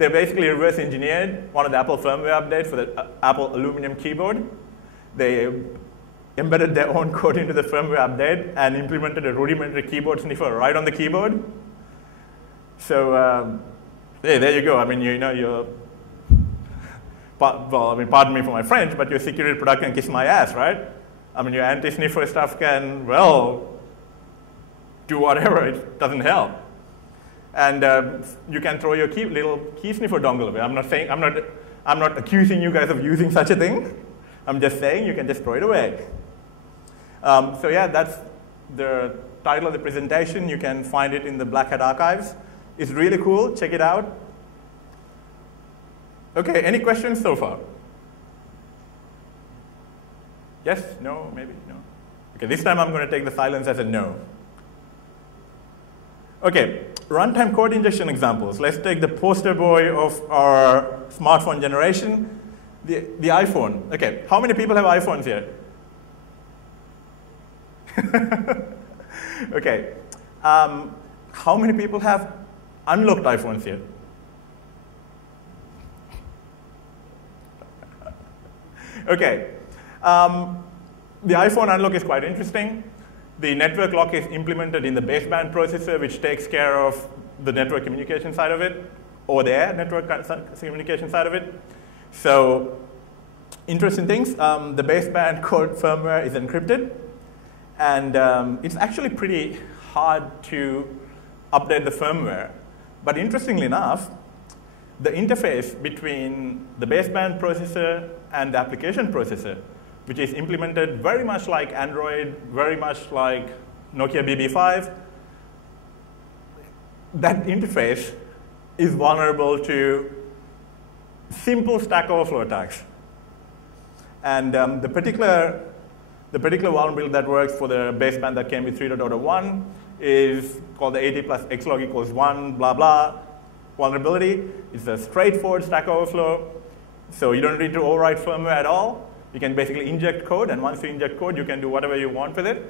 They basically reverse engineered one of the Apple firmware updates for the Apple aluminum keyboard. They embedded their own code into the firmware update and implemented a rudimentary keyboard sniffer right on the keyboard. So hey, there you go. I mean, you're well, I mean, pardon me for my French, but your security product can kiss my ass, right? I mean, your anti-sniffer stuff can, well, do whatever. It doesn't help. And you can throw your little key sniffer dongle away. I'm not accusing you guys of using such a thing. I'm just saying you can just throw it away. So yeah, that's the title of the presentation. You can find it in the Black Hat archives. It's really cool. Check it out. Okay, any questions so far? Yes? No? Maybe? No? Okay, this time I'm going to take the silence as a no. Okay, runtime code injection examples. Let's take the poster boy of our smartphone generation, the iPhone. Okay, how many people have iPhones here? Okay, how many people have unlocked iPhones here? Okay, the iPhone unlock is quite interesting. The network lock is implemented in the baseband processor, which takes care of the network communication side of it, or their network communication side of it. So, interesting things. The baseband code firmware is encrypted, and it's actually pretty hard to update the firmware. But interestingly enough, the interface between the baseband processor and the application processor, which is implemented very much like Android, very much like Nokia BB5, that interface is vulnerable to simple Stack Overflow attacks. And the particular vulnerability that works for the baseband that came with 3.0.1 is called the 80 plus xlog equals 1 blah blah vulnerability. It's a straightforward Stack Overflow, so you don't need to overwrite firmware at all. You can basically inject code, and once you inject code, you can do whatever you want with it.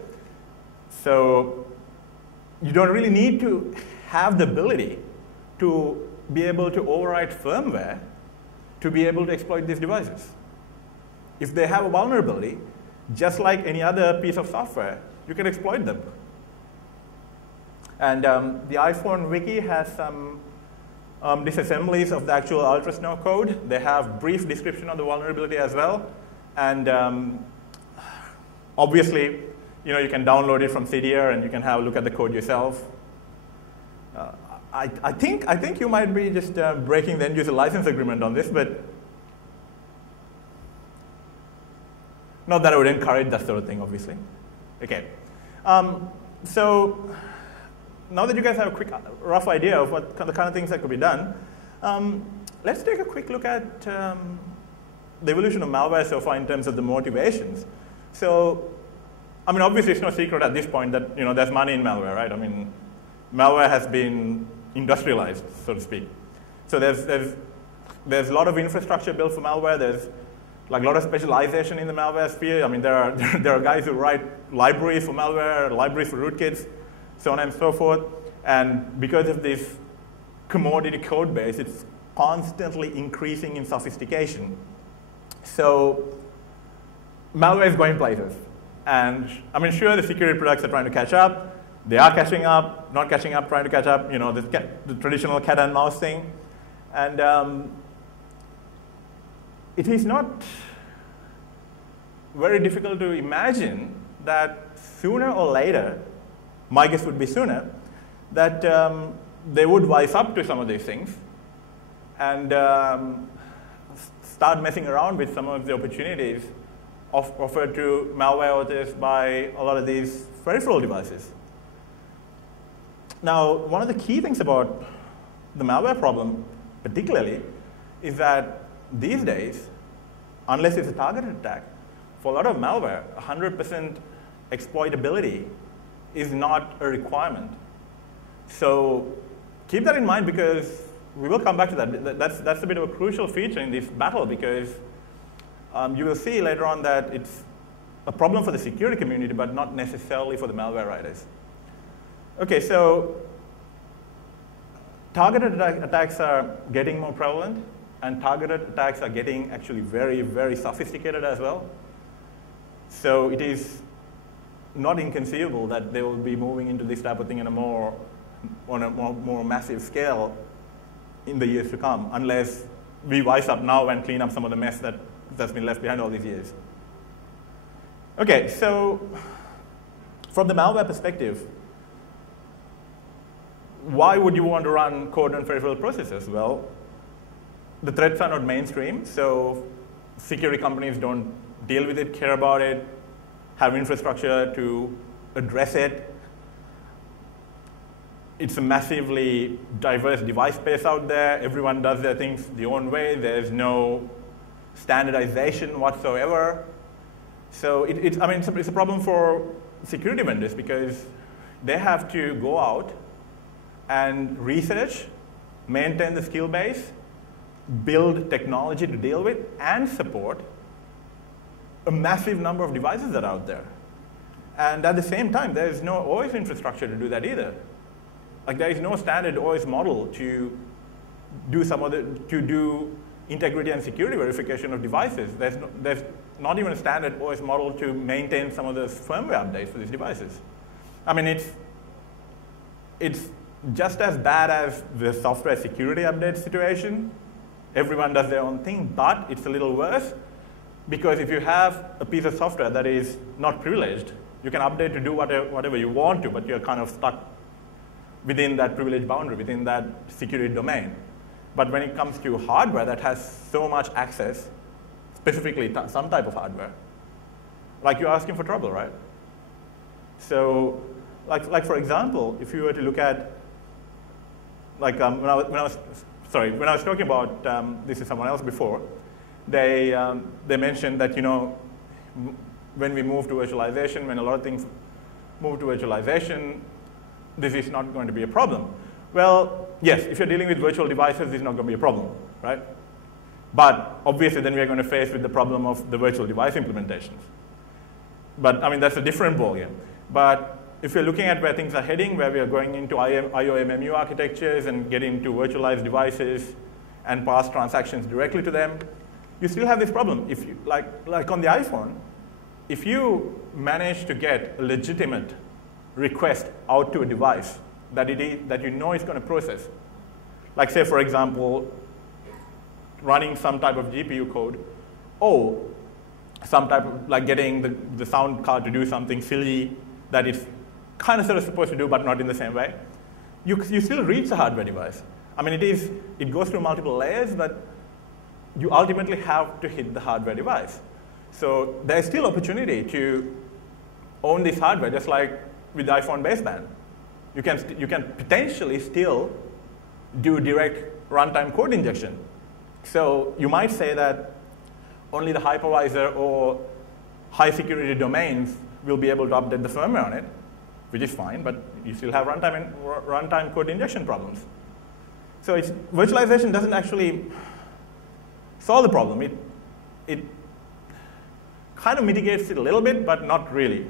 So you don't really need to have the ability to be able to overwrite firmware to be able to exploit these devices. If they have a vulnerability, just like any other piece of software, you can exploit them. And the iPhone wiki has some disassemblies of the actual ultrasnow code. They have brief description of the vulnerability as well. And obviously, you can download it from CDR and you can have a look at the code yourself. I think you might be just breaking the end-user license agreement on this, but not that I would encourage that sort of thing, obviously. Okay. So now that you guys have a quick, rough idea of what the kind of things that could be done, let's take a quick look at the evolution of malware so far in terms of the motivations. So, I mean, obviously it's no secret at this point that there's money in malware, right? I mean, malware has been industrialized, so to speak. So there's a lot of infrastructure built for malware. There's like a lot of specialization in the malware sphere. I mean, there are guys who write libraries for malware, libraries for rootkits, so on and so forth. And because of this commodity code base, it's constantly increasing in sophistication. So malware is going places. And I mean, sure, the security products are trying to catch up. They are catching up, not catching up, trying to catch up, the traditional cat and mouse thing. And it is not very difficult to imagine that sooner or later, my guess would be sooner, that they would wise up to some of these things and start messing around with some of the opportunities offered to malware authors by a lot of these peripheral devices. Now, one of the key things about the malware problem, particularly, is that these days, unless it's a targeted attack, for a lot of malware, 100% exploitability is not a requirement. So keep that in mind, because we will come back to that. That's a bit of a crucial feature in this battle, because you will see later on that it's a problem for the security community, but not necessarily for the malware writers. Okay, so targeted attacks are getting more prevalent, and targeted attacks are getting actually very, very sophisticated as well. So it is not inconceivable that they will be moving into this type of thing on a more massive scale in the years to come, unless we wise up now and clean up some of the mess that's been left behind all these years. Okay, so from the malware perspective, why would you want to run code on peripheral processors? Well, the threats are not mainstream, so security companies don't deal with it, care about it, have infrastructure to address it. It's a massively diverse device space out there. Everyone does their things their own way. There's no standardization whatsoever. So it's a problem for security vendors because they have to go out and research, maintain the skill base, build technology to deal with, and support a massive number of devices that are out there. And at the same time, there is no OS infrastructure to do that either. Like there is no standard OS model to do integrity and security verification of devices. There's not even a standard OS model to maintain some of the firmware updates for these devices. I mean, it's just as bad as the software security update situation. Everyone does their own thing, but it's a little worse because if you have a piece of software that is not privileged, you can update to do whatever you want to, but you're kind of stuck within that privilege boundary, within that security domain. But when it comes to hardware that has so much access, specifically some type of hardware, like you're asking for trouble, right? So, like for example, if you were to look at, like when I was talking about this to someone else before, they mentioned that when we move to virtualization, when a lot of things move to virtualization, this is not going to be a problem. Well, yes, if you're dealing with virtual devices, this is not going to be a problem, right? But obviously, then we are going to face with the problem of the virtual device implementations. But I mean, that's a different ballgame. But if you're looking at where things are heading, where we are going into IOMMU architectures and getting into virtualized devices and pass transactions directly to them, you still have this problem. If you, like on the iPhone, if you manage to get a legitimate request out to a device that you know it's going to process, like say, for example, running some type of GPU code, or some type of, like getting the sound card to do something silly that it's kind of sort of supposed to do, but not in the same way, you still reach the hardware device. I mean, it goes through multiple layers, but you ultimately have to hit the hardware device. So there's still opportunity to own this hardware, just like with the iPhone baseband. You can potentially still do direct runtime code injection. So you might say that only the hypervisor or high security domains will be able to update the firmware on it, which is fine, but you still have runtime code injection problems. So virtualization doesn't actually solve the problem. It kind of mitigates it a little bit, but not really.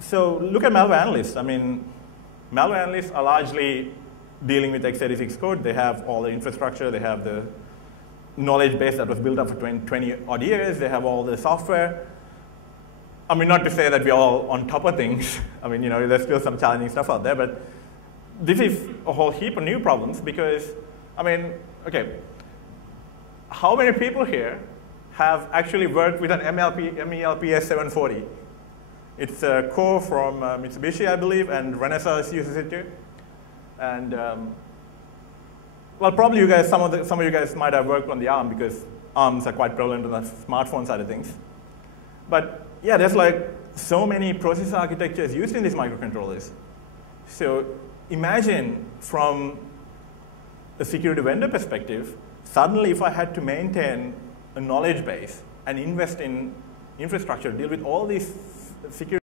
So look at malware analysts. I mean, malware analysts are largely dealing with x86 code. They have all the infrastructure. They have the knowledge base that was built up for 20 odd years. They have all the software. I mean, not to say that we're all on top of things. I mean, there's still some challenging stuff out there, but this is a whole heap of new problems because, I mean, okay, how many people here have actually worked with an MELPS 740? It's a core from Mitsubishi, I believe, and Renesas uses it too. And well, probably you guys, some of you guys might have worked on the ARM because ARMs are quite prevalent on the smartphone side of things. But yeah, there's like so many processor architectures used in these microcontrollers. So imagine from a security vendor perspective, suddenly if I had to maintain a knowledge base and invest in infrastructure to deal with all these security